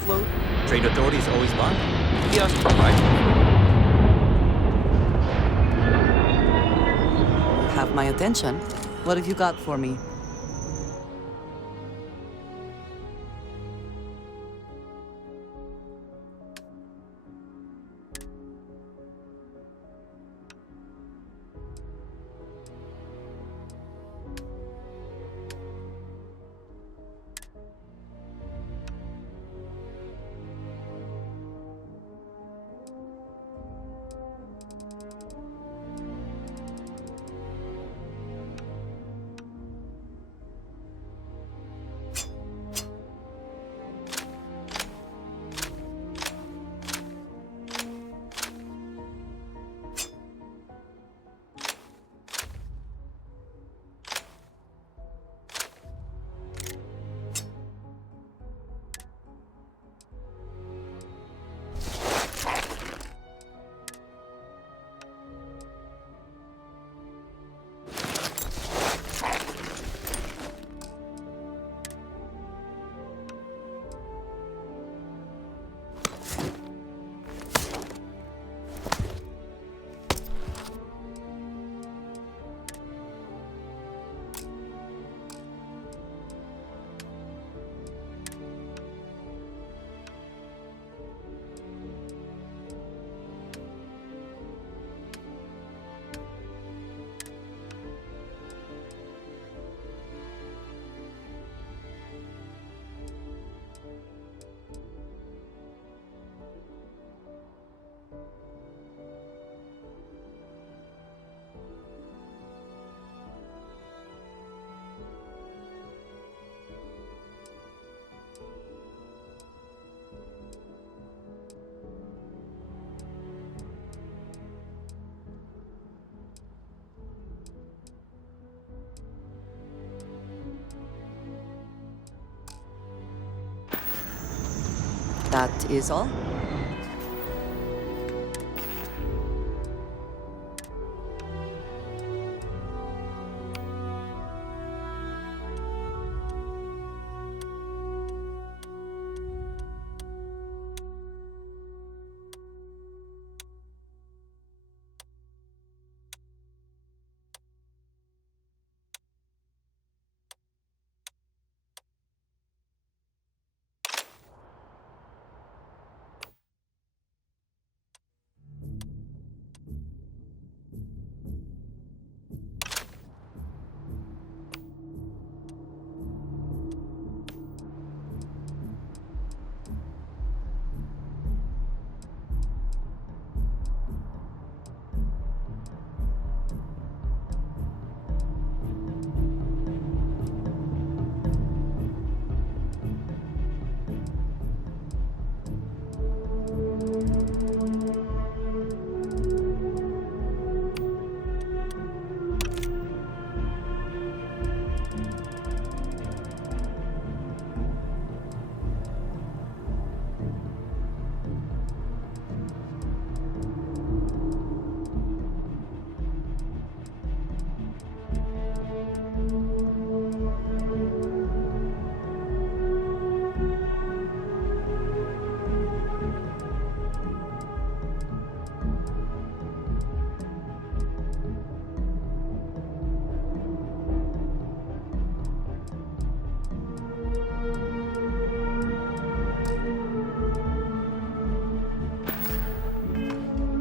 afloat. Trade authorities always buy. Kiosk provides. Have my attention. What have you got for me? That is all?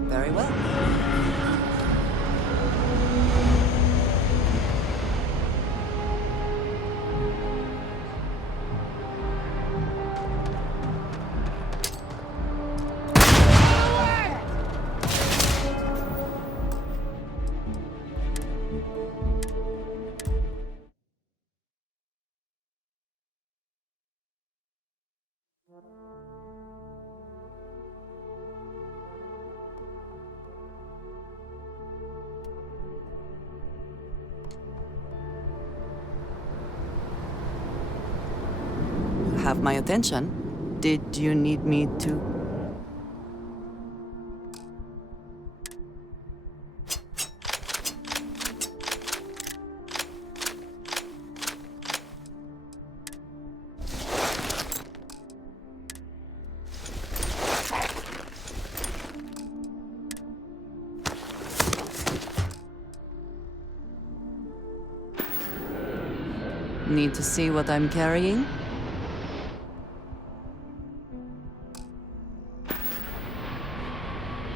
Very well. Have my attention. Did you need me to? Need to see what I'm carrying?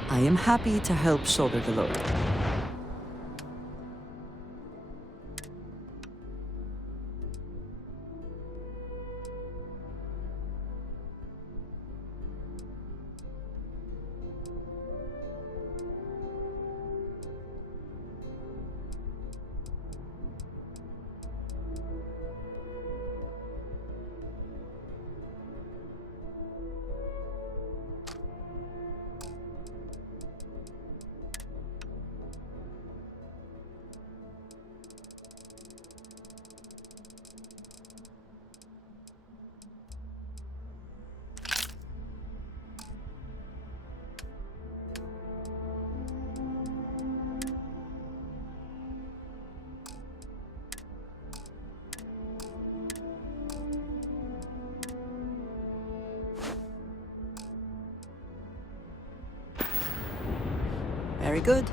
I am happy to help shoulder the load. Very good.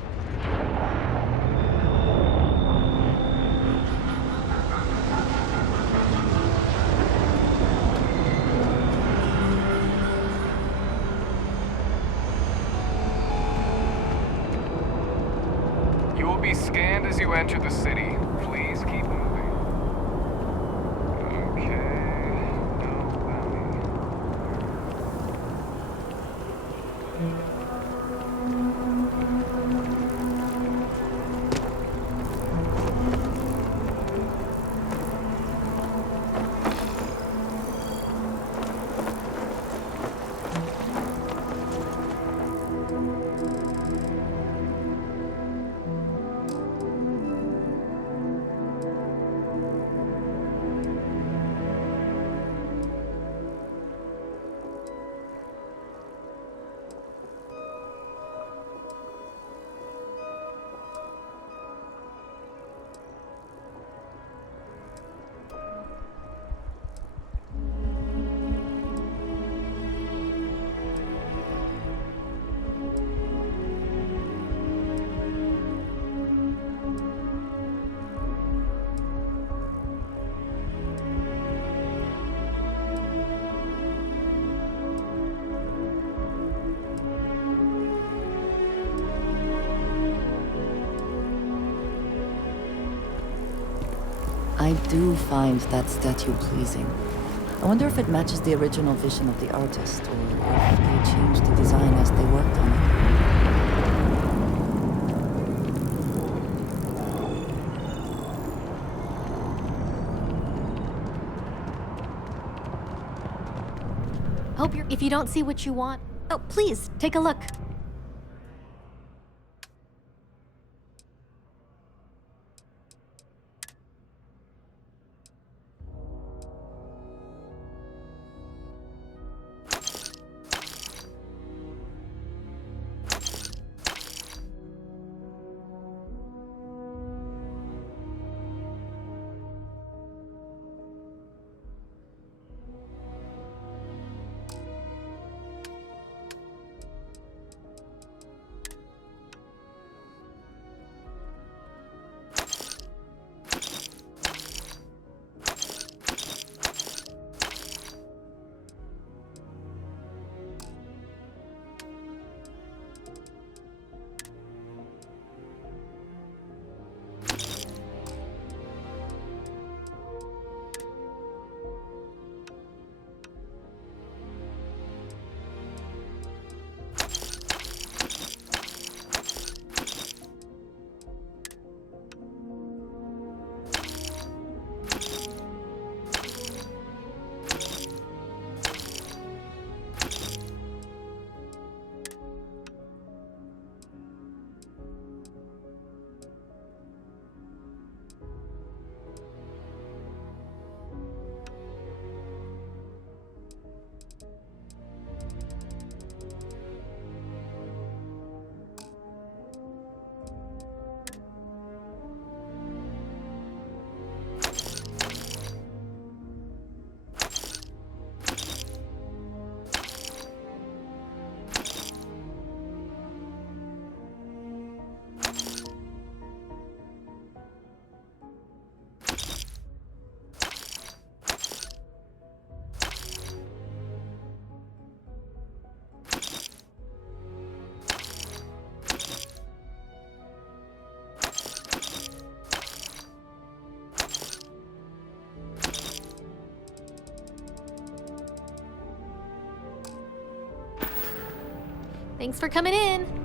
You will be scanned as you enter the city. Please keep moving. Okay. No bounty. I do find that statue pleasing. I wonder if it matches the original vision of the artist, or if they changed the design as they worked on it. Hope you're. If you don't see what you want, oh, please take a look. Thanks for coming in.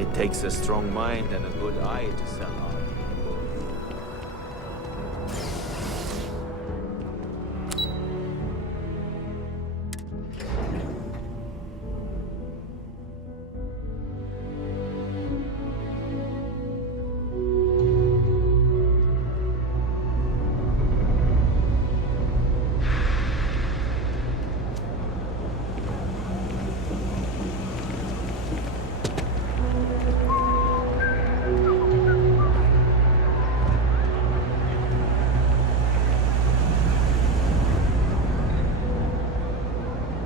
It takes a strong mind and a good eye to sell art.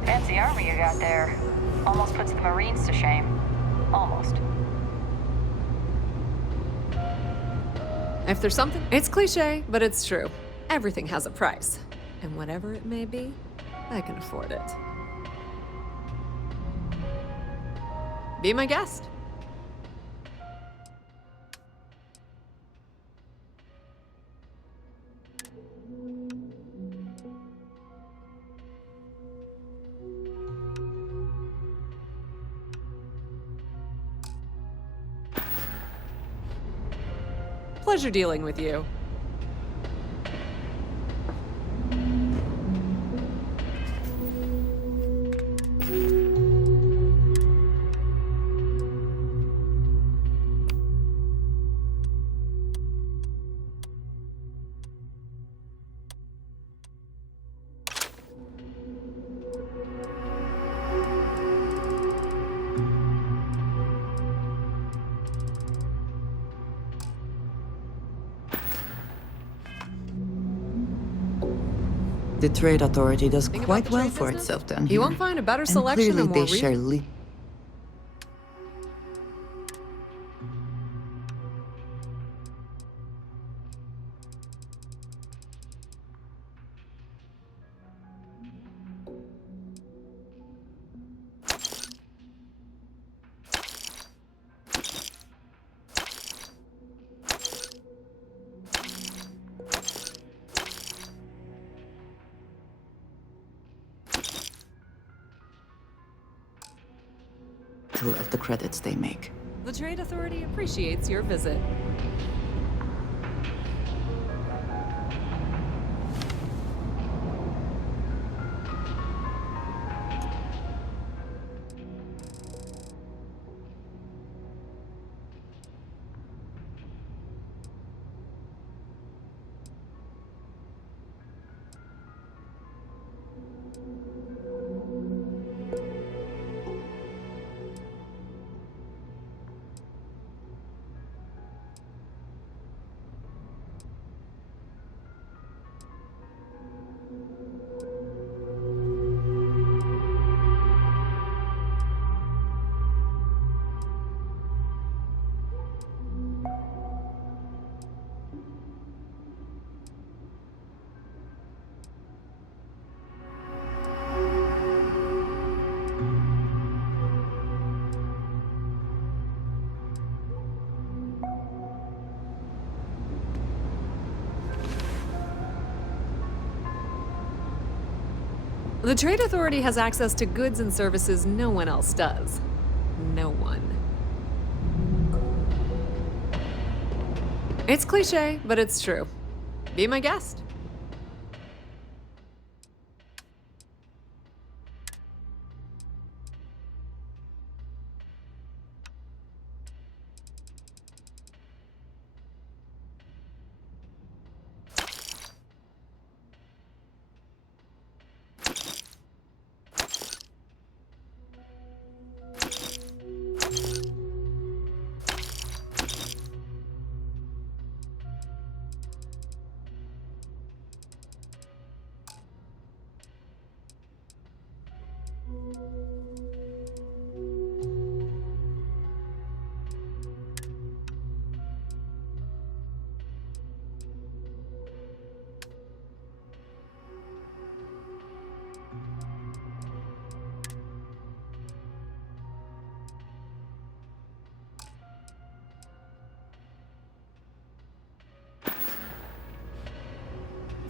Fancy army you got there. Almost puts the Marines to shame. Almost. If there's something, it's cliche, but it's true. Everything has a price. And whatever it may be, I can afford it. Be my guest. Pleasure dealing with you. The Trade Authority does Think quite about the well trade for business? itself down You here. won't find a better And selection clearly or more they share little of the credits they make. The Trade Authority appreciates your visit. The Trade Authority has access to goods and services no one else does. No one. It's cliche, but it's true. Be my guest.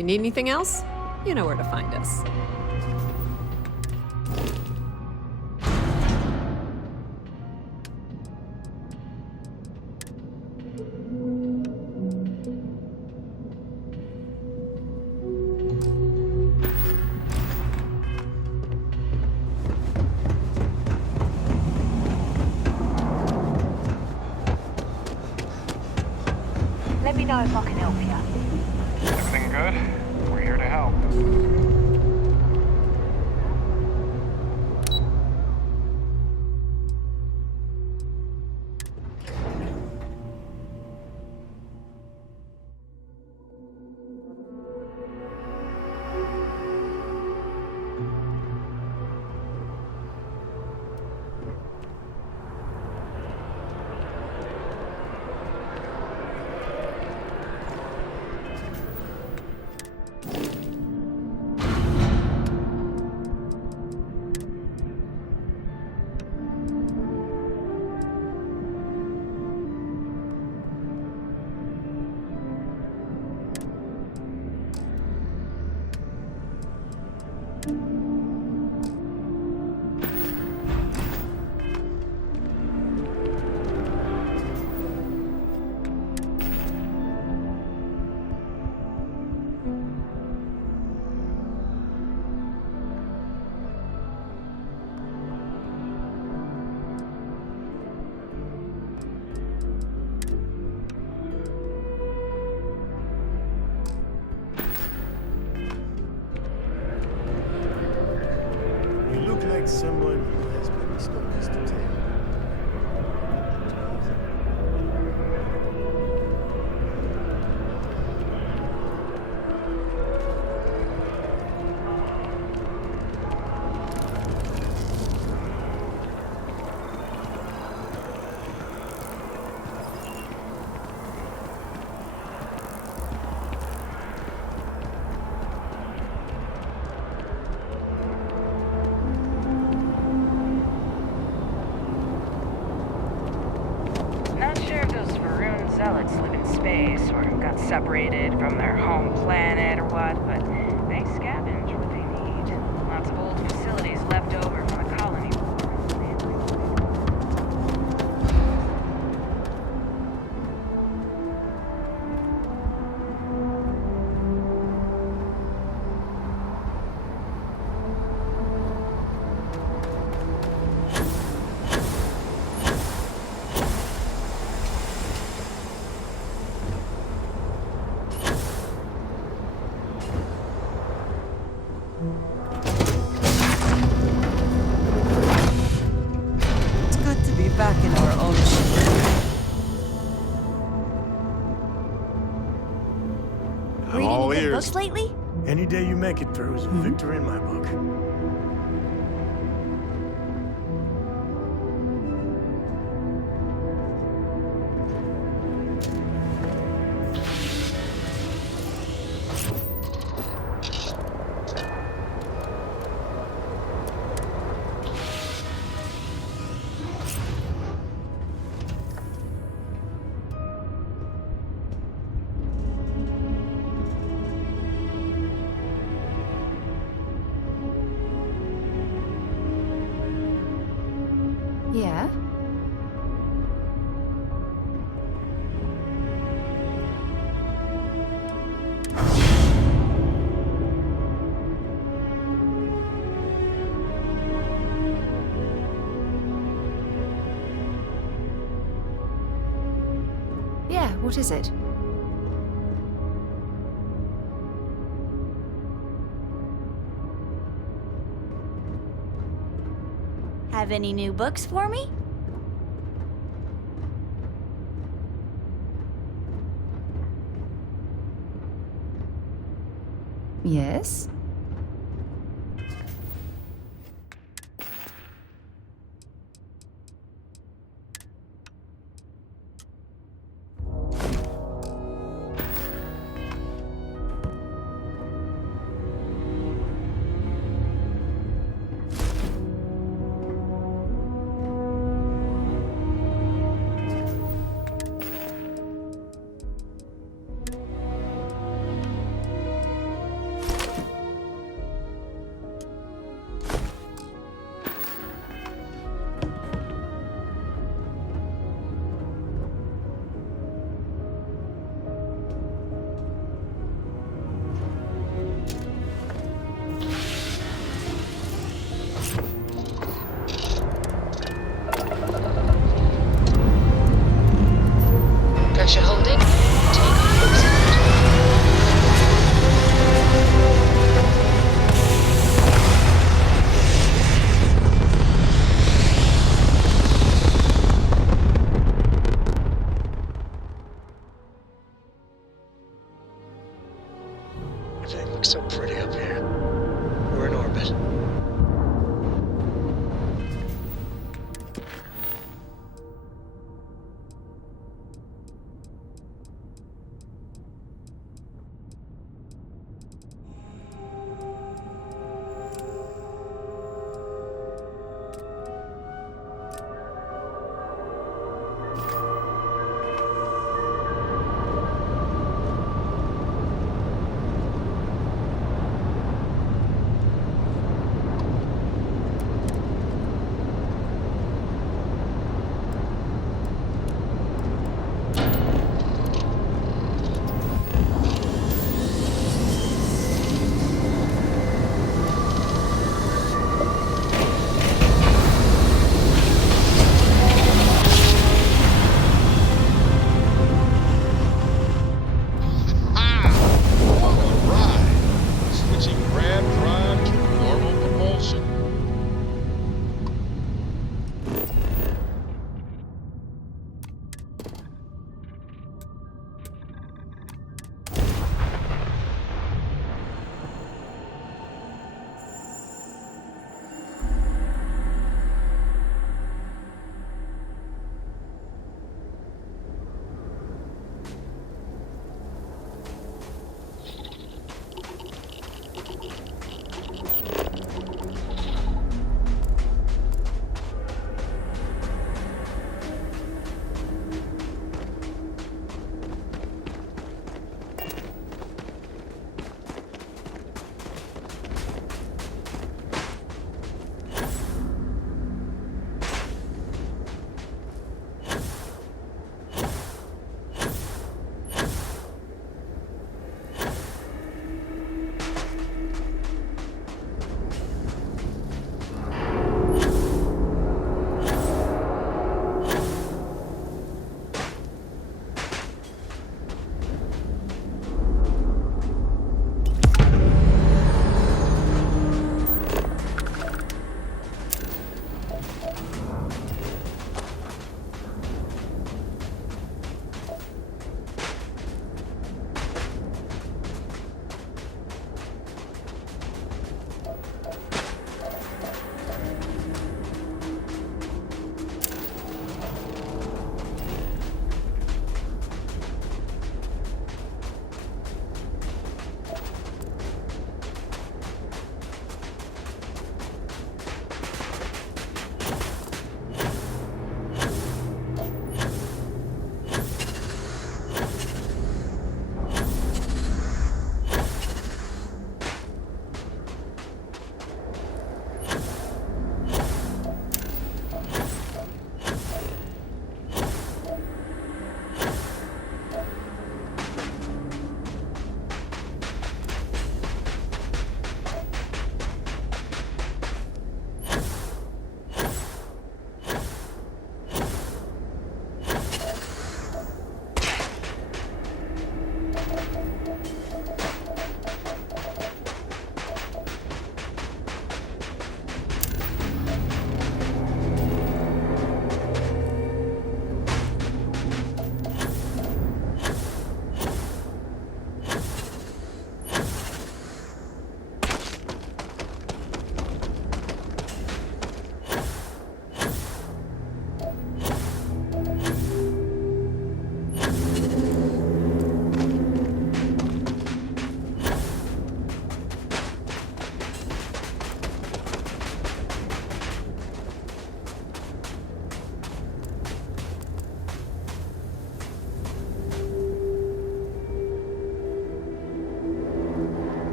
you need anything else, you know where to find us. Let me know if I can help you. Everything good? We're here to help. Someone who has many stories to tell. Zealots live in space or got separated from their home planet or what, but they scavenge what they need. Lots of old facilities left over from the colony war. Back in our own ship. I'm all Reading any good ears. books lately? Any day you make it through is a victory in my book. Yeah? Yeah, what is it? Have any new books for me? Yes? Pressure holding. Takeoff looks good. Everything looks so pretty up here. We're in orbit.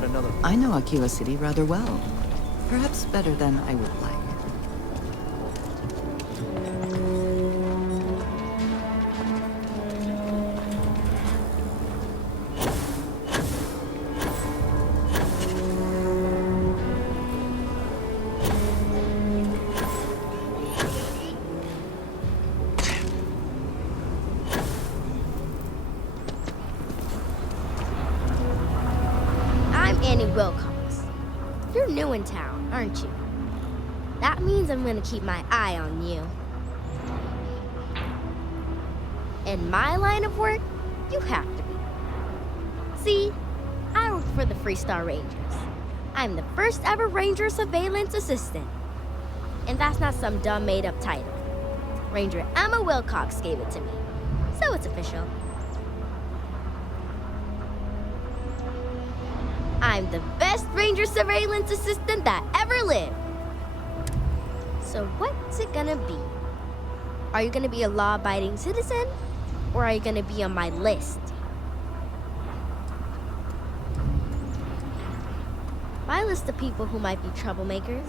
got another. I know Akila City rather well. Perhaps better than I would like. You're new in town, aren't you? That means I'm gonna keep my eye on you. In my line of work, you have to be. See, I work for the Freestar Rangers. I'm the first ever Ranger Surveillance Assistant. And that's not some dumb made-up title. Ranger Emma Wilcox gave it to me, so it's official. I'm the best Ranger Surveillance Assistant that ever lived. So what's it gonna be? Are you gonna be a law-abiding citizen? Or are you gonna be on my list? My list of people who might be troublemakers,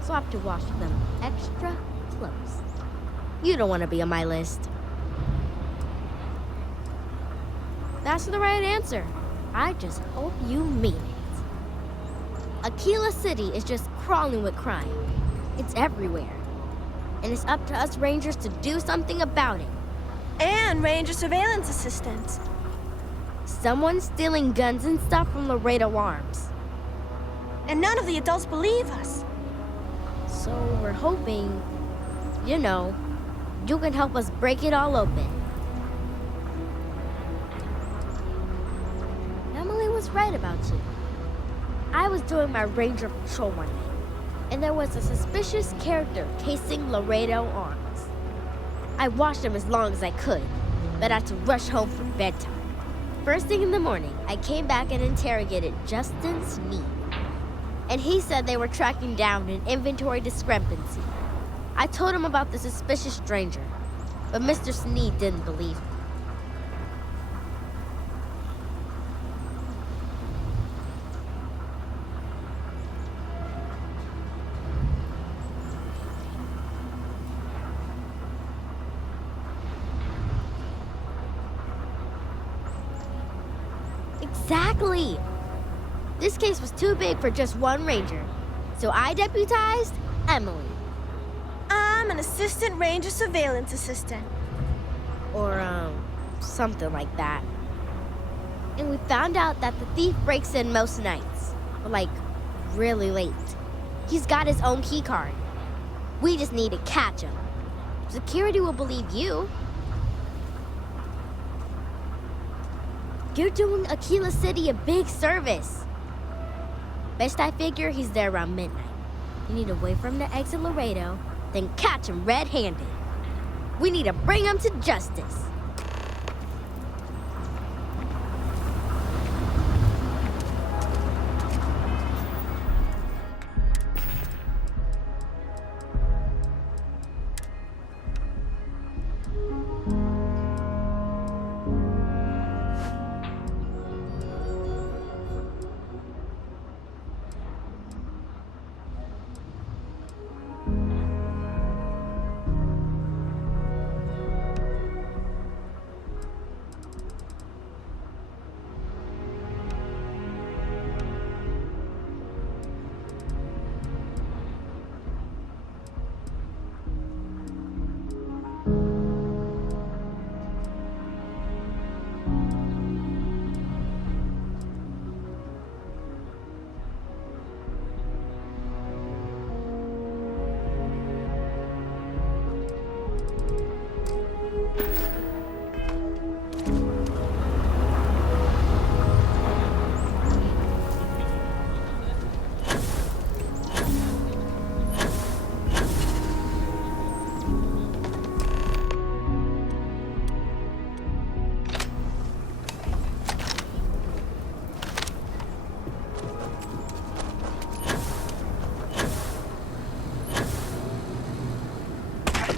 so I have to watch them extra close. You don't want to be on my list. That's the right answer. I just hope you mean it. Akila City is just crawling with crime. It's everywhere. And it's up to us Rangers to do something about it. And Ranger Surveillance Assistants. Someone's stealing guns and stuff from Laredo Arms. And none of the adults believe us. So we're hoping, you know, you can help us break it all open. Emily was right about you. I was doing my ranger patrol one night, and there was a suspicious character casing Laredo Arms. I watched him as long as I could, but I had to rush home for bedtime. First thing in the morning, I came back and interrogated Justin Sneed. And he said they were tracking down an inventory discrepancy. I told him about the suspicious stranger, but Mr. Sneed didn't believe me. Exactly! This case was too big for just one ranger, so I deputized Emily. I'm an Assistant Ranger Surveillance Assistant. Or, something like that. And we found out that the thief breaks in most nights, but like, really late. He's got his own key card. We just need to catch him. Security will believe you. You're doing Akila City a big service. Best I figure he's there around midnight. You need to wait for him to exit Laredo, then catch him red-handed. We need to bring him to justice.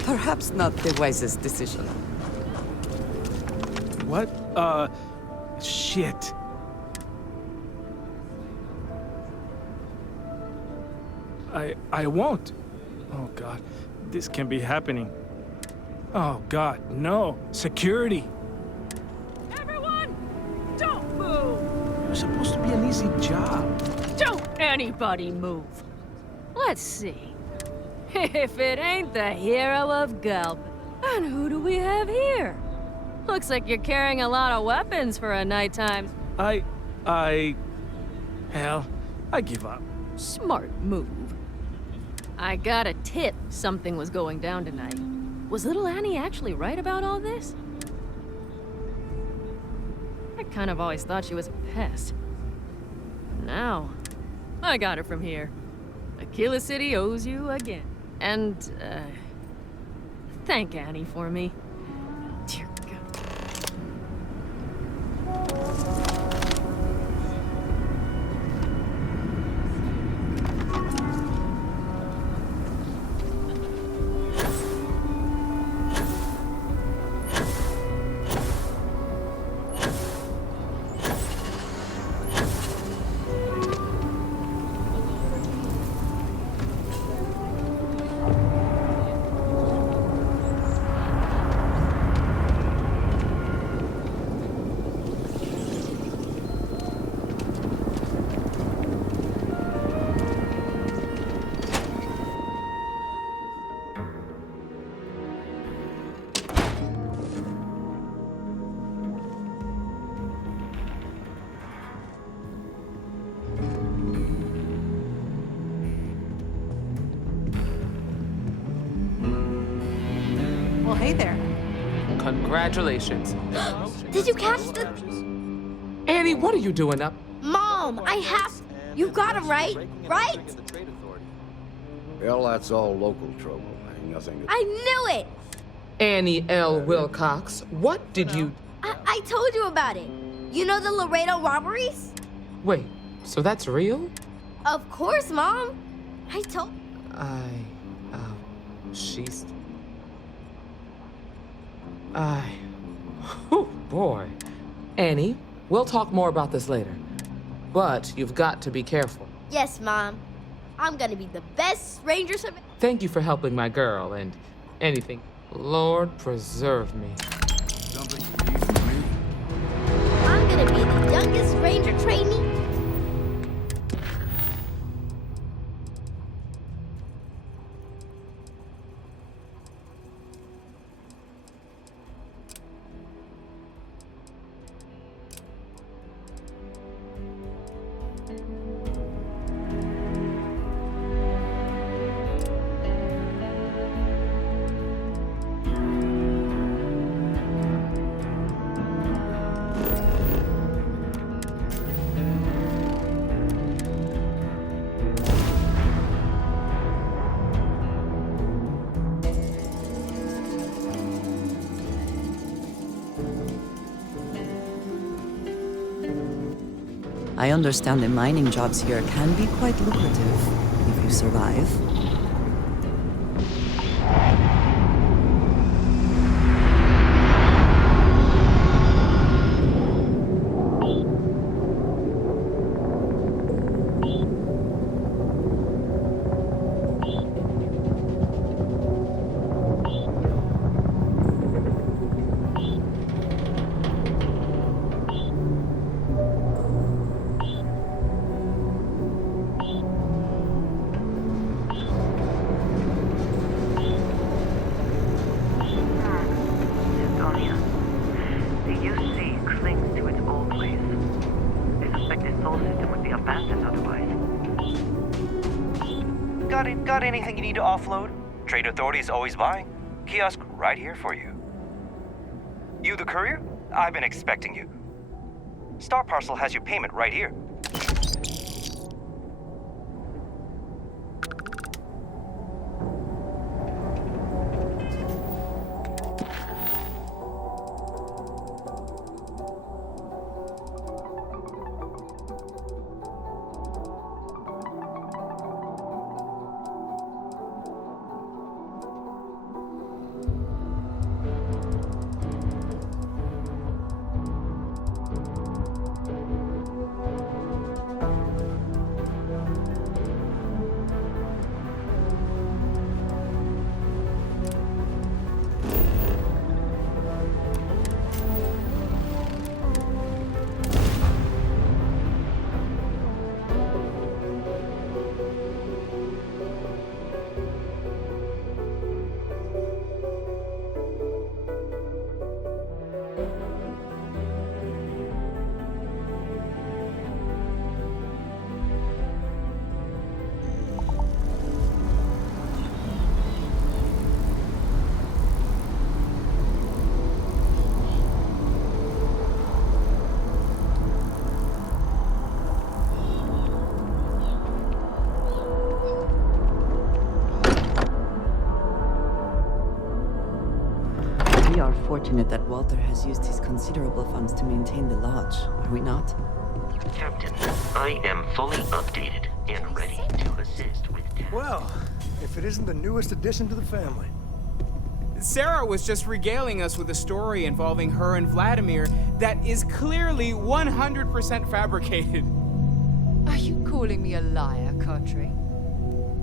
Perhaps not the wisest decision. What? Shit. I won't. Oh, God. This can't be happening. Oh, God, no. Security. Everyone, don't move. It was supposed to be an easy job. Don't anybody move. Let's see. If it ain't the hero of Gulp, then who do we have here? Looks like you're carrying a lot of weapons for a nighttime. Hell, I give up. Smart move. I got a tip something was going down tonight. Was little Annie actually right about all this? I kind of always thought she was a pest. Now, I got her from here. Akila City owes you again. And, thank Annie for me. Dear God. Well, hey there. Congratulations. Did you catch the... Annie, what are you doing up? Mom, I have... You got him, right? Right? Well, that's all local trouble. Ain't nothing to... I knew it! Annie L. Wilcox, what did you... I told you about it. You know the Laredo robberies? Wait, so that's real? Of course, Mom. I told... She's... Whew, boy. Annie, we'll talk more about this later. But you've got to be careful. Yes, Mom. I'm gonna be the best ranger surveyor. Thank you for helping my girl and anything. Lord preserve me. I'm gonna be the youngest ranger trainee. I understand the mining jobs here can be quite lucrative if you survive. Cidonia. The UC clings to its old ways. They suspect this solar system would be abandoned otherwise. Got anything you need to offload? Trade authorities always buying. Kiosk right here for you. You the courier? I've been expecting you. Star Parcel has your payment right here. We are fortunate that Walter has used his considerable funds to maintain the lodge, are we not? Captain, I am fully updated and ready to assist with tasks. Well, if it isn't the newest addition to the family. Sarah was just regaling us with a story involving her and Vladimir that is clearly 100% fabricated. Are you calling me a liar, Cartry?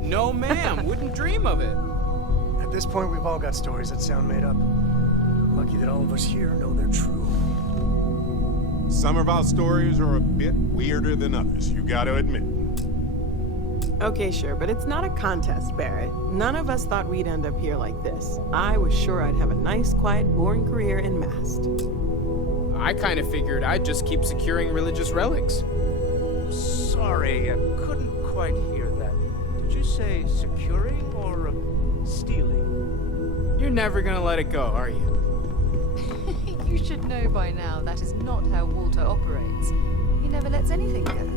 No, ma'am. Wouldn't dream of it. At this point, we've all got stories that sound made up. Lucky that all of us here know they're true. Some of our stories are a bit weirder than others, you gotta admit. Okay, sure, but it's not a contest, Barrett. None of us thought we'd end up here like this. I was sure I'd have a nice, quiet, boring career in Mast. I kind of figured I'd just keep securing religious relics. Sorry, I couldn't quite hear that. Did you say securing or stealing? You're never gonna let it go, are you? You should know by now that is not how Walter operates. He never lets anything go.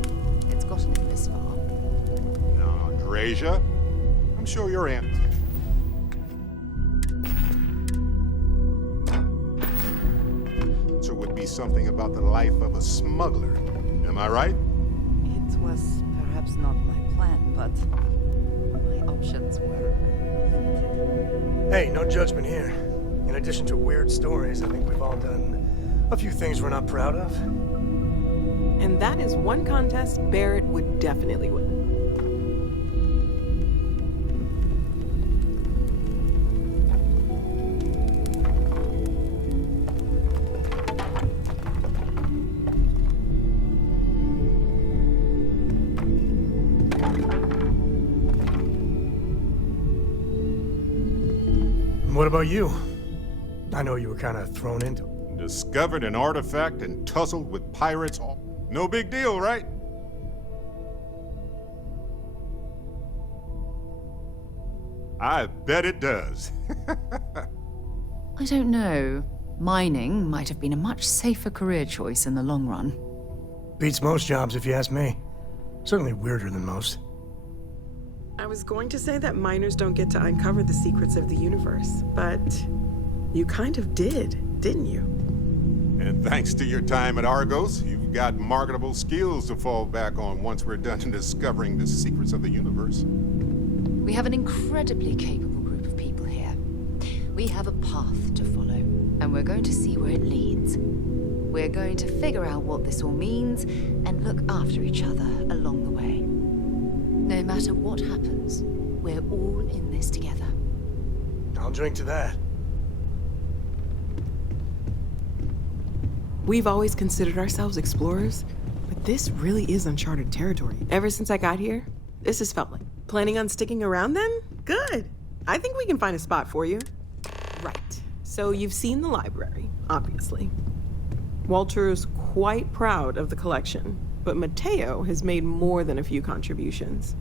It's gotten him this far. Andresia, I'm sure your aunt. So it would be something about the life of a smuggler. Am I right? It was perhaps not my plan, but my options were limited. Hey, no judgment here. In addition to weird stories, I think we've all done a few things we're not proud of. And that is one contest Barrett would definitely win. What about you? I know you were kind of thrown into it. Discovered an artifact and tussled with pirates. No big deal, right? I bet it does. I don't know. Mining might have been a much safer career choice in the long run. Beats most jobs, if you ask me. Certainly weirder than most. I was going to say that miners don't get to uncover the secrets of the universe, but you kind of did, didn't you? And thanks to your time at Argos, you've got marketable skills to fall back on once we're done discovering the secrets of the universe. We have an incredibly capable group of people here. We have a path to follow, and we're going to see where it leads. We're going to figure out what this all means and look after each other along the way. No matter what happens, we're all in this together. I'll drink to that. We've always considered ourselves explorers, but this really is uncharted territory. Ever since I got here, this has felt like. Planning on sticking around then? Good. I think we can find a spot for you. Right. So you've seen the library, obviously. Walter's quite proud of the collection, but Mateo has made more than a few contributions.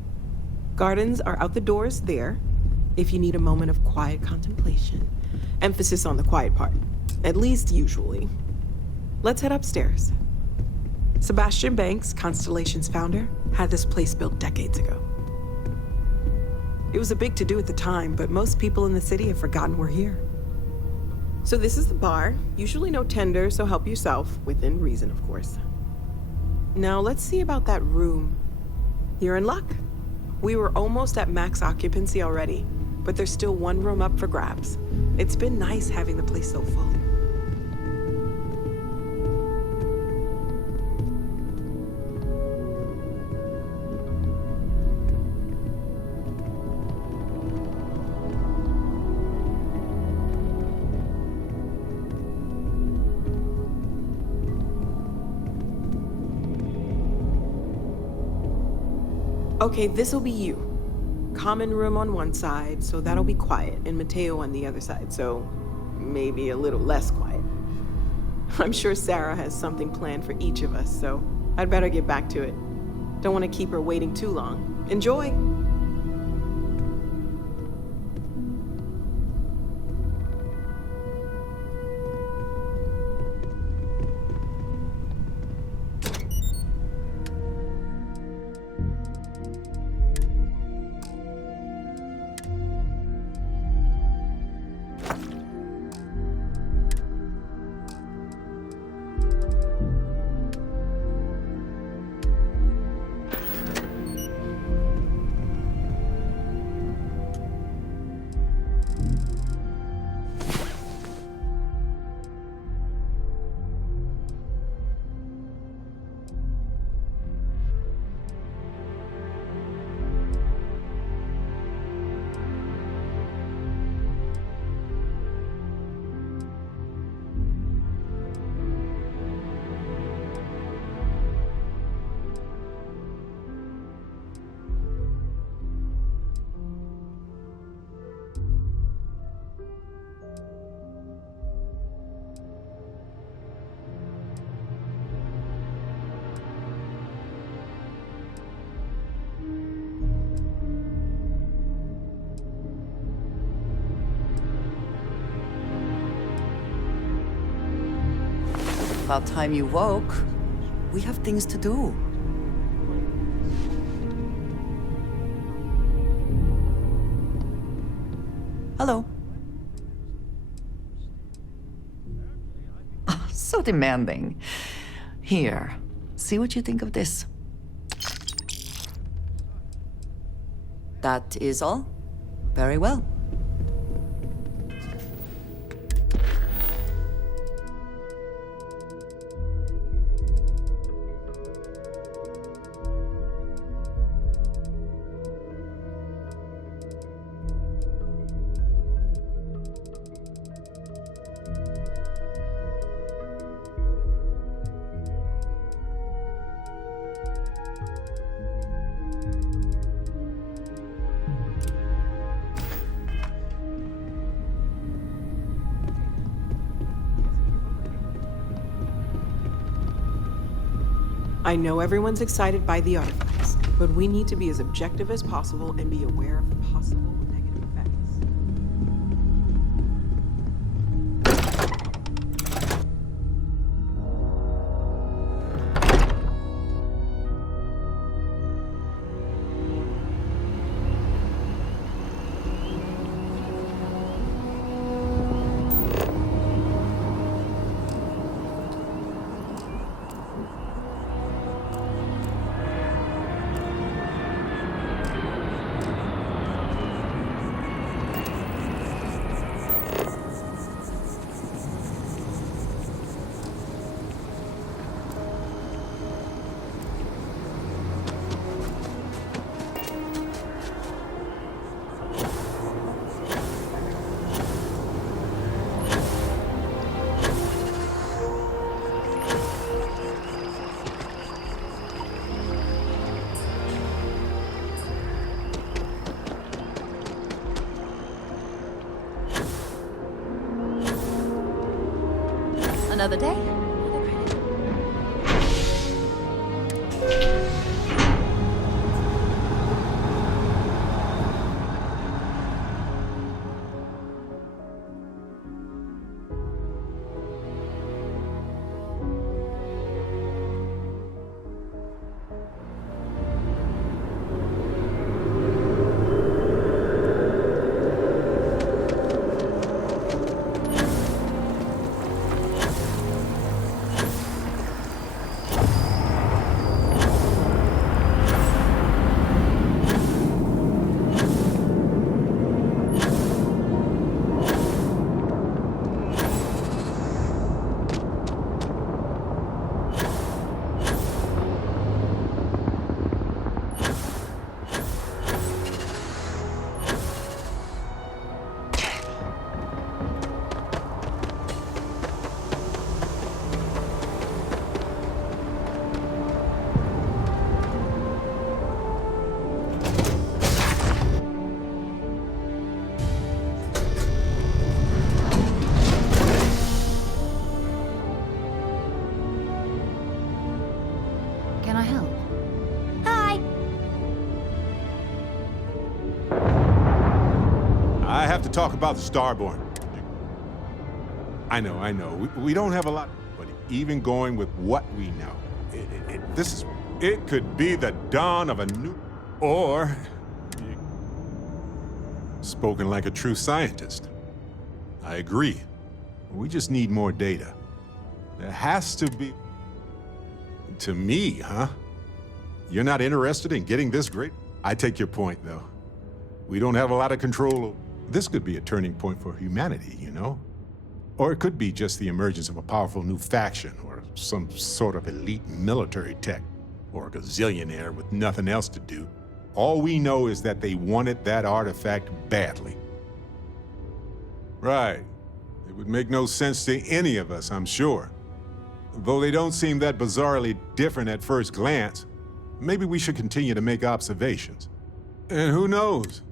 Gardens are out the doors there, if you need a moment of quiet contemplation. Emphasis on the quiet part, at least usually. Let's head upstairs. Sebastian Banks, Constellation's founder, had this place built decades ago. It was a big to-do at the time, but most people in the city have forgotten we're here. So this is the bar. Usually no tender, so help yourself, within reason, of course. Now let's see about that room. You're in luck. We were almost at max occupancy already, but there's still one room up for grabs. It's been nice having the place so full. Okay, this'll be you. Common room on one side, so that'll be quiet, and Mateo on the other side, so maybe a little less quiet. I'm sure Sarah has something planned for each of us, so I'd better get back to it. Don't want to keep her waiting too long. Enjoy! About time you woke. We have things to do. Hello. Oh, so demanding. Here, see what you think of this. That is all? Very well. I know everyone's excited by the artifacts, but we need to be as objective as possible and be aware of possible negative effects. Another day, Can I help? Hi. I have to talk about the Starborn. I know. We don't have a lot, but even going with what we know, it could be the dawn of a new, or spoken like a true scientist. I agree. We just need more data. There has to be. To me, huh? You're not interested in getting this great? I take your point, though. We don't have a lot of control. This could be a turning point for humanity, you know? Or it could be just the emergence of a powerful new faction, or some sort of elite military tech, or a gazillionaire with nothing else to do. All we know is that they wanted that artifact badly. Right. It would make no sense to any of us, I'm sure. Though they don't seem that bizarrely different at first glance, maybe we should continue to make observations. And who knows?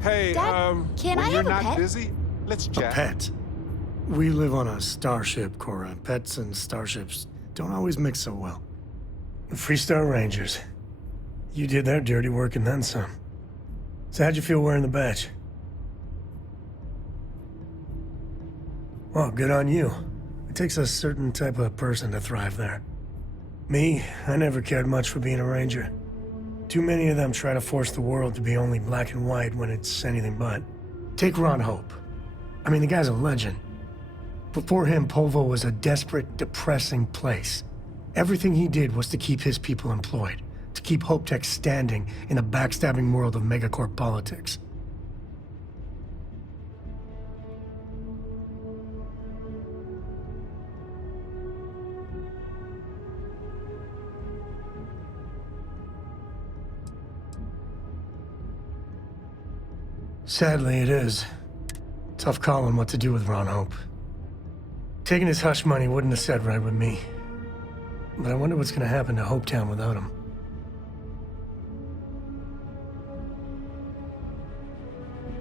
Hey, Dad, can I you're have a not pet? busy? Let's A chat. pet. We live on a starship, Cora. Pets and starships don't always mix so well. Freestar Rangers. You did their dirty work and then some. So how'd you feel wearing the badge? Well, good on you. It takes a certain type of person to thrive there. Me, I never cared much for being a ranger. Too many of them try to force the world to be only black and white when it's anything but. Take Ron Hope. I mean, the guy's a legend. Before him, Polvo was a desperate, depressing place. Everything he did was to keep his people employed, to keep Hope Tech standing in a backstabbing world of megacorp politics. Sadly, it is. Tough calling what to do with Ron Hope. Taking his hush money wouldn't have sat right with me. But I wonder what's gonna happen to Hopetown without him.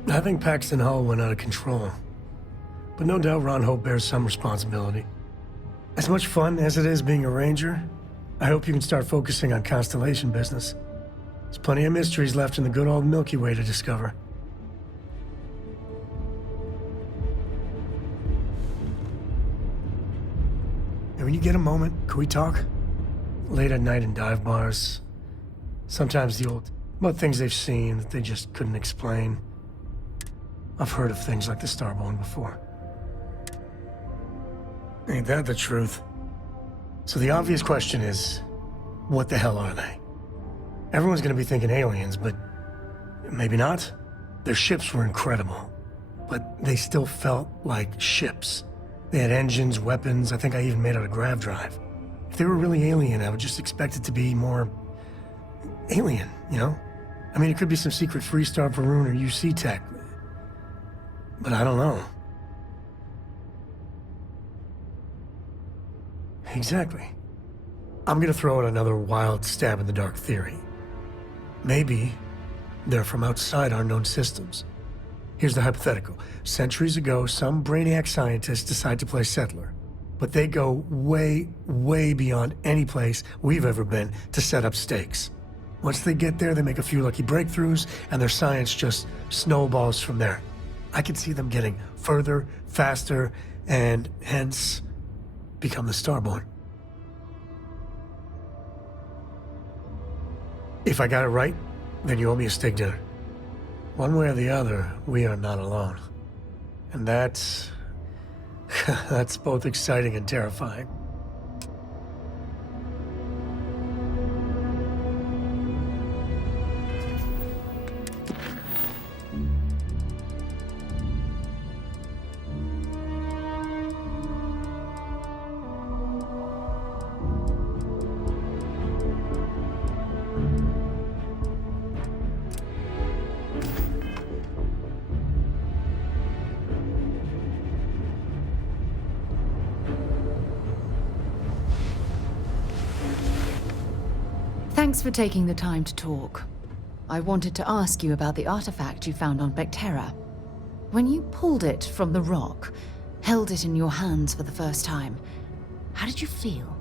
I think Paxton Hall went out of control. But no doubt Ron Hope bears some responsibility. As much fun as it is being a ranger, I hope you can start focusing on Constellation business. There's plenty of mysteries left in the good old Milky Way to discover. And when you get a moment, can we talk? Late at night in dive bars. Sometimes about things they've seen that they just couldn't explain. I've heard of things like the Starborn before. Ain't that the truth? So the obvious question is, what the hell are they? Everyone's gonna be thinking aliens, but maybe not. Their ships were incredible, but they still felt like ships. They had engines, weapons, I think I even made out a grav drive. If they were really alien, I would just expect it to be more alien, you know? I mean, it could be some secret Freestar Varun or UC tech, but I don't know. Exactly. I'm gonna throw out another wild stab in the dark theory. Maybe they're from outside our known systems. Here's the hypothetical. Centuries ago, some brainiac scientists decide to play settler. But they go way, way beyond any place we've ever been to set up stakes. Once they get there, they make a few lucky breakthroughs, and their science just snowballs from there. I could see them getting further, faster, and hence become the Starborn. If I got it right, then you owe me a steak dinner. One way or the other, we are not alone. And that's both exciting and terrifying. Thanks for taking the time to talk. I wanted to ask you about the artifact you found on Bactera. When you pulled it from the rock, held it in your hands for the first time, how did you feel?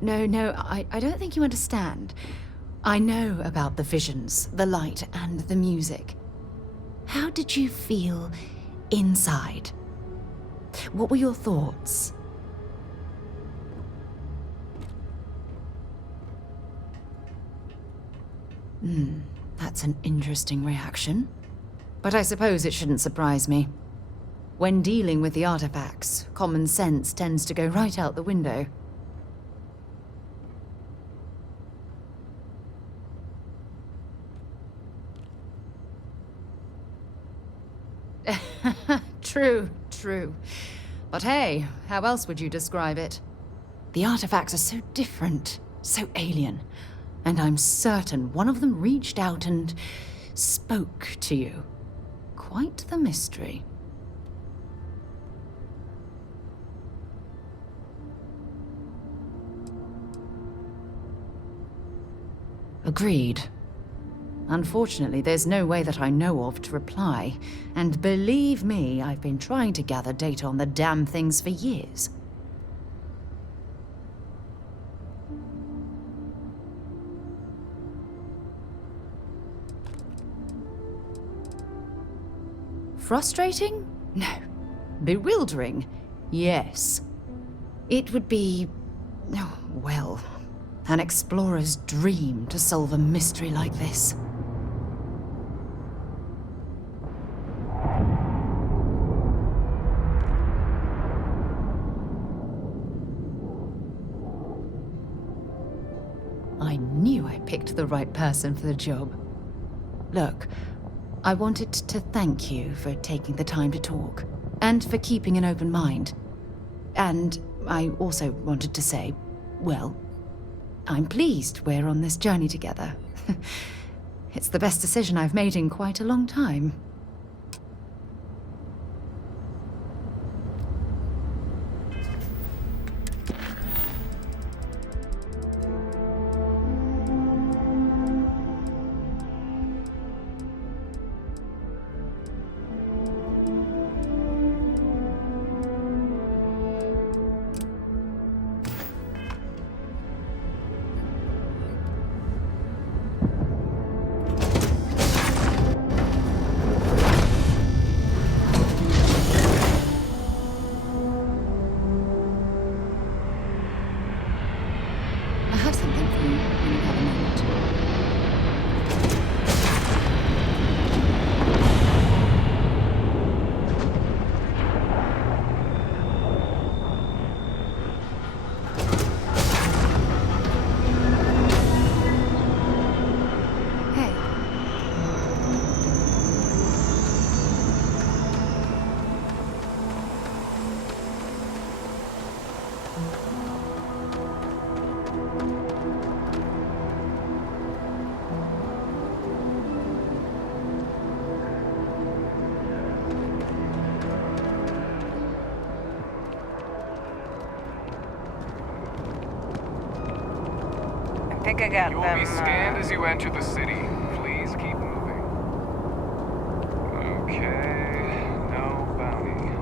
No, I don't think you understand. I know about the visions, the light, and the music. How did you feel inside? What were your thoughts? That's an interesting reaction. But I suppose it shouldn't surprise me. When dealing with the artifacts, common sense tends to go right out the window. True. But hey, how else would you describe it? The artifacts are so different, so alien. And I'm certain one of them reached out and spoke to you. Quite the mystery. Agreed. Unfortunately, there's no way that I know of to reply, and believe me, I've been trying to gather data on the damn things for years. Frustrating? No. Bewildering? Yes. It would be, oh, well, an explorer's dream to solve a mystery like this. I knew I picked the right person for the job. Look, I wanted to thank you for taking the time to talk, and for keeping an open mind. And I also wanted to say, well, I'm pleased we're on this journey together. It's the best decision I've made in quite a long time. I think I got You'll them. be scanned as you enter the city. Please keep moving. Okay, no bounty.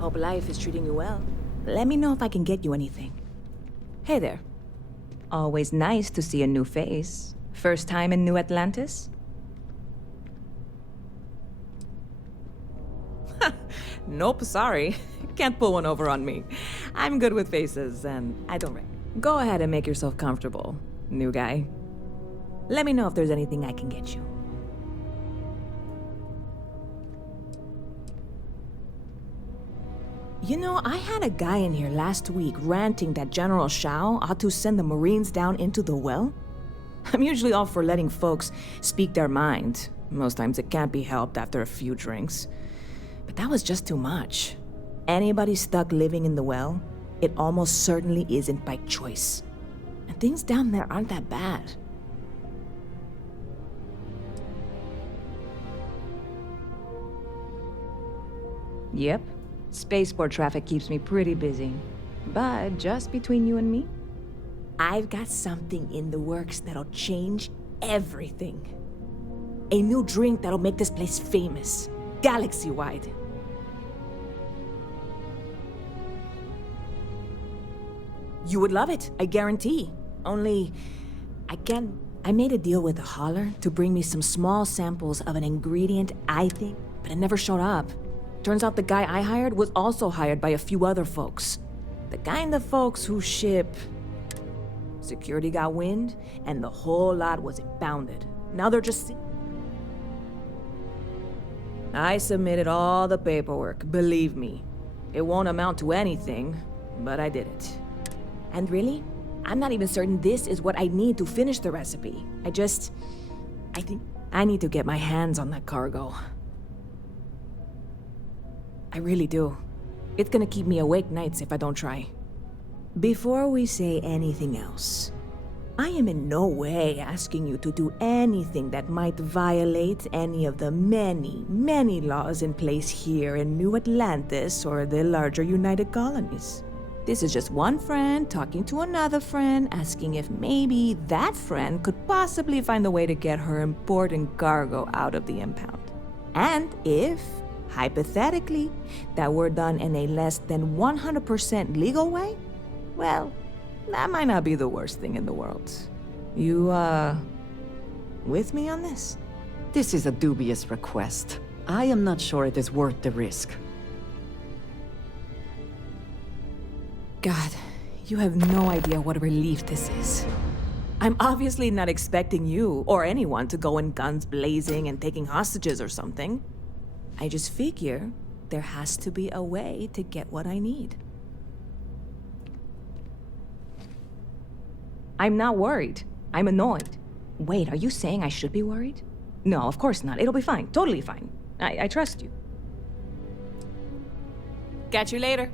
Hope life is treating you well. Let me know if I can get you anything. Hey there. Always nice to see a new face. First time in New Atlantis? Nope, sorry. Can't pull one over on me. I'm good with faces, and I don't... Go ahead and make yourself comfortable, new guy. Let me know if there's anything I can get you. You know, I had a guy in here last week ranting that General Shao ought to send the Marines down into the well. I'm usually all for letting folks speak their mind. Most times it can't be helped after a few drinks. But that was just too much. Anybody stuck living in the well, it almost certainly isn't by choice. And things down there aren't that bad. Yep. Spaceport traffic keeps me pretty busy. But just between you and me, I've got something in the works that'll change everything. A new drink that'll make this place famous, galaxy-wide. You would love it, I guarantee. Only, I made a deal with a hauler to bring me some small samples of an ingredient I think, but it never showed up. Turns out the guy I hired was also hired by a few other folks. The kind of folks who ship Security got wind, and the whole lot was impounded. Now they're just... I submitted all the paperwork, believe me. It won't amount to anything, but I did it. And really, I'm not even certain this is what I need to finish the recipe. I think I need to get my hands on that cargo. I really do. It's gonna keep me awake nights if I don't try. Before we say anything else, I am in no way asking you to do anything that might violate any of the many, many laws in place here in New Atlantis or the larger United Colonies. This is just one friend talking to another friend, asking if maybe that friend could possibly find a way to get her important cargo out of the impound. And if, hypothetically, that were done in a less than 100% legal way, well, that might not be the worst thing in the world. You, with me on this? This is a dubious request. I am not sure it is worth the risk. God, you have no idea what a relief this is. I'm obviously not expecting you or anyone to go in guns blazing and taking hostages or something. I just figure there has to be a way to get what I need. I'm not worried. I'm annoyed. Wait, are you saying I should be worried? No, of course not. It'll be fine. Totally fine. I trust you. Catch you later.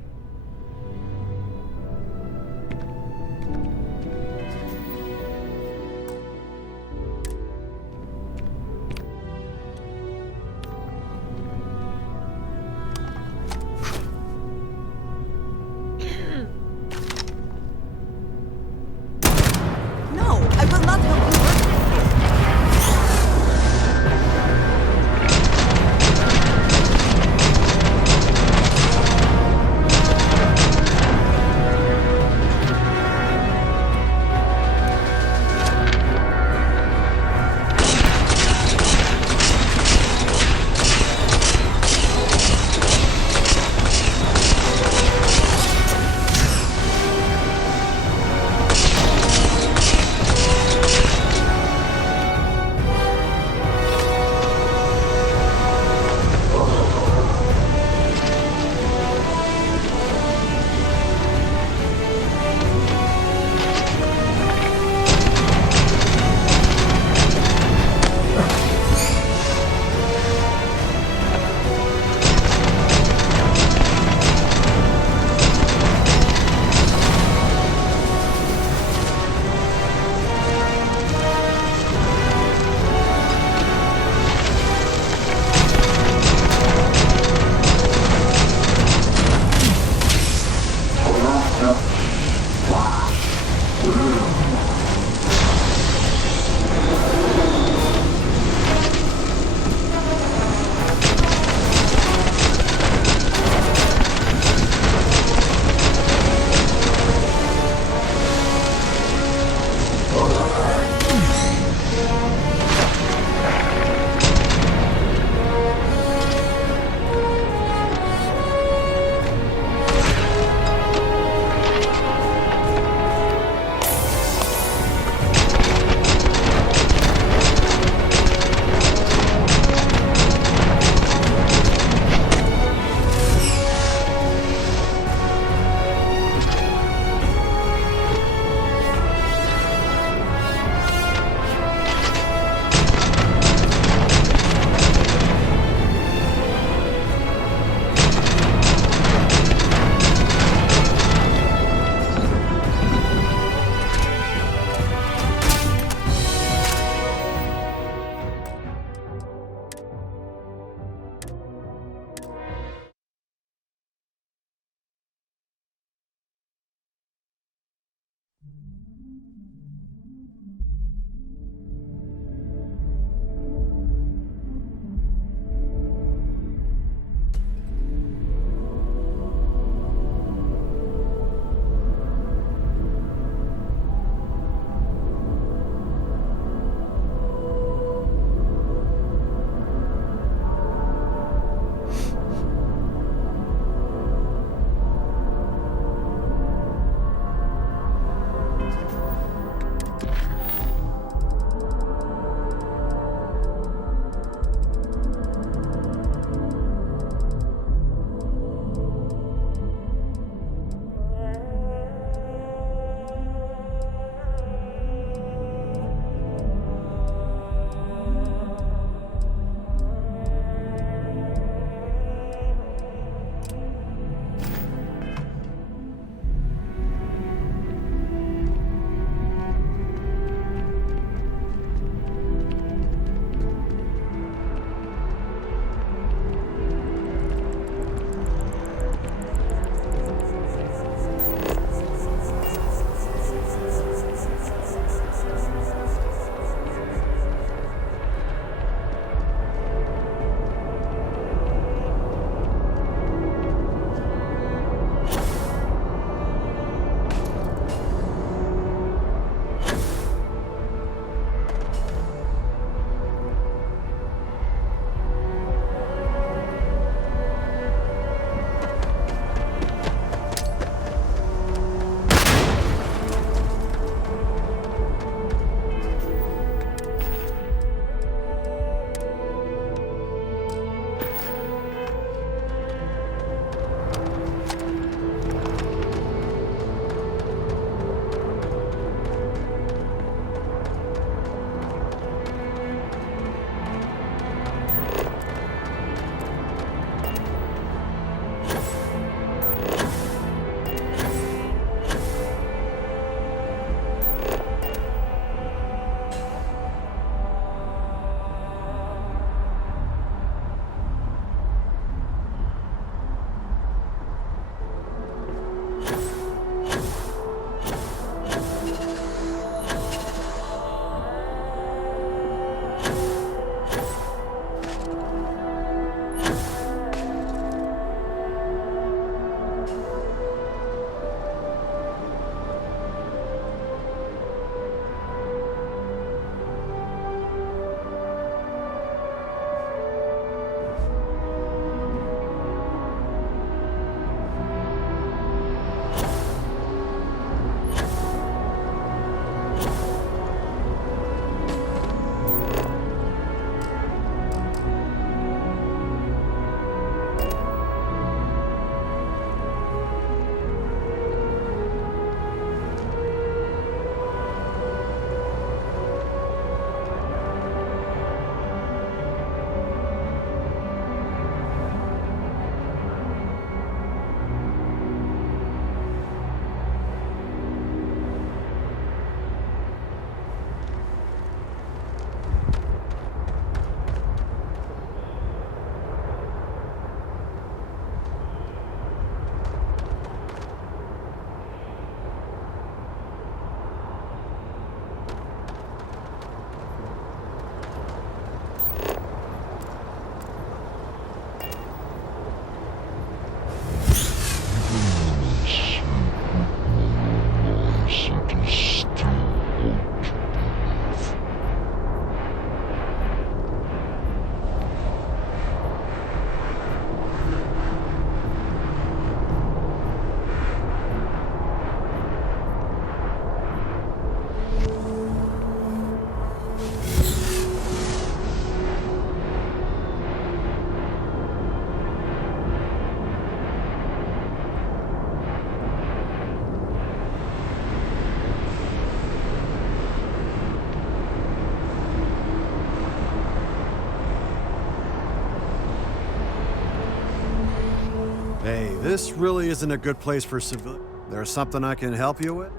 This really isn't a good place for civilians. There's something I can help you with?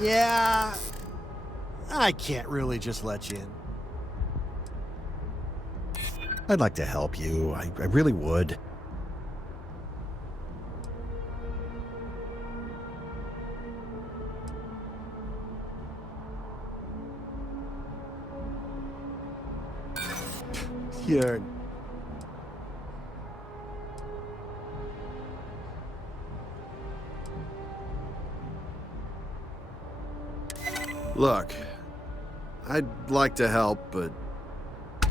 Yeah, I can't really just let you in. I'd like to help you. I really would. You're... Look, I'd like to help, but...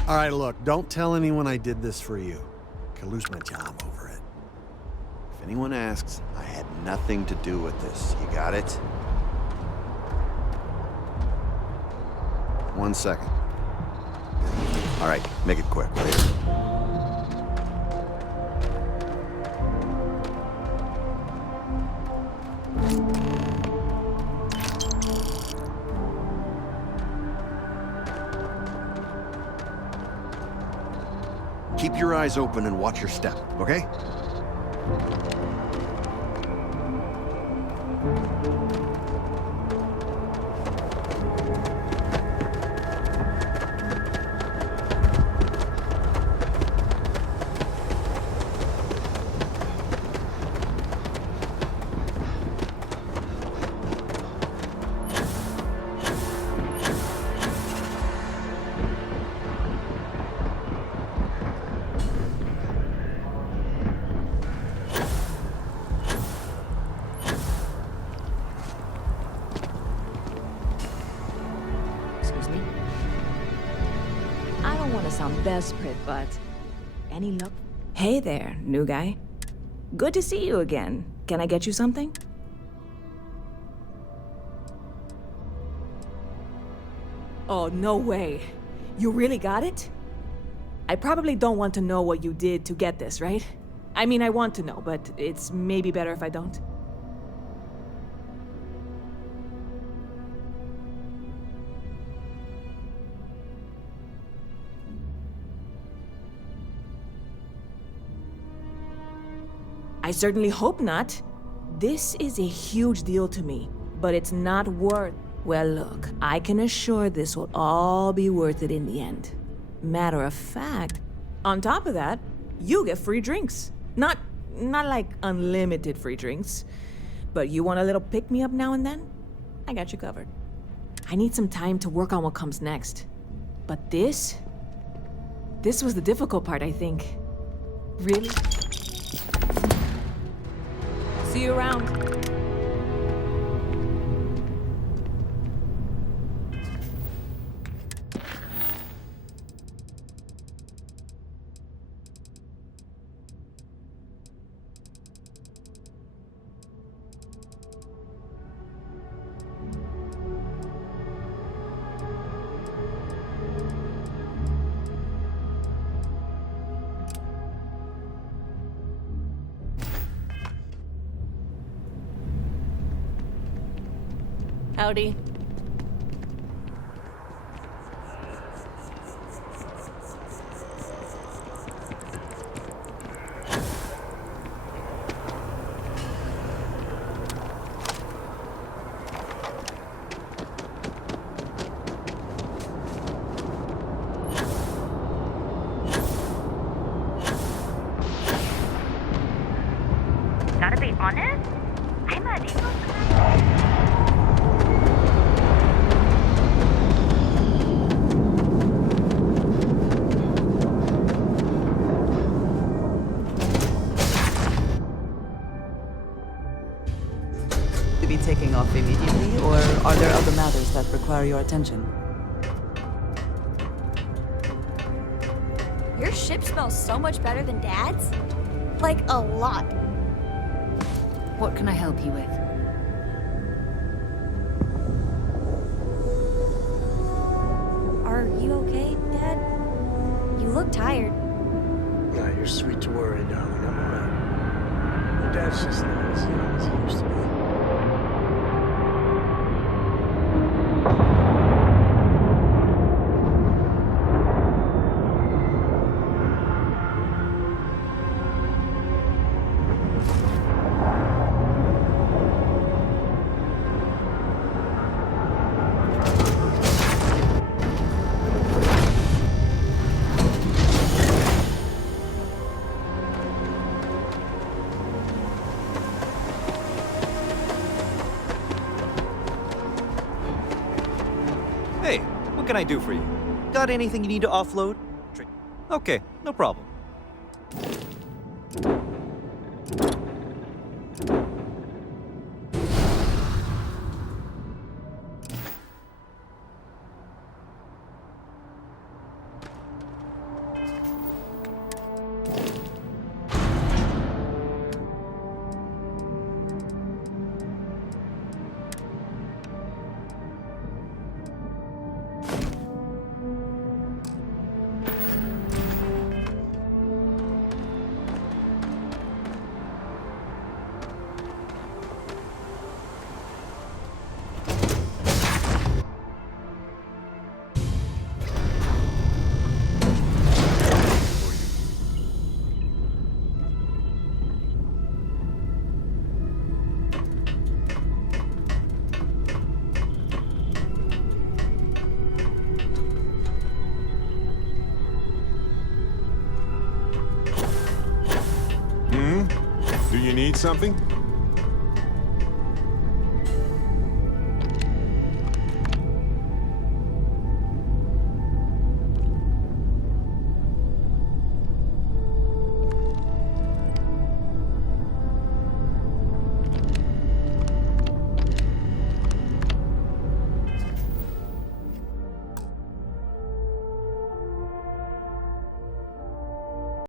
All right, look, don't tell anyone I did this for you. I could lose my job over it. If anyone asks, I had nothing to do with this. You got it? 1 second. All right, make it quick. Later. Keep your eyes open and watch your step, okay? Desperate, but any luck? Hey there, new guy. Good to see you again. Can I get you something? Oh, no way. You really got it? I probably don't want to know what you did to get this, right? I mean, I want to know, but it's maybe better if I don't. I certainly hope not. This is a huge deal to me, but it's not worth... Well, look, I can assure this will all be worth it in the end. Matter of fact, on top of that, you get free drinks. Not like unlimited free drinks, but you want a little pick-me-up now and then? I got you covered. I need some time to work on what comes next. But this was the difficult part, I think. Really? See you around. Howdy. Gotta be honest, I'm a little... Taking off immediately, or are there other matters that require your attention? Your ship smells so much better than Dad's. Like, a lot. What can I help you with? Are you okay, Dad? You look tired. Yeah, you're sweet to worry, darling. I'm alright. Your dad's just not as young as he used to be. Hey, what can I do for you? Got anything you need to offload? Okay, no problem. Do you need something?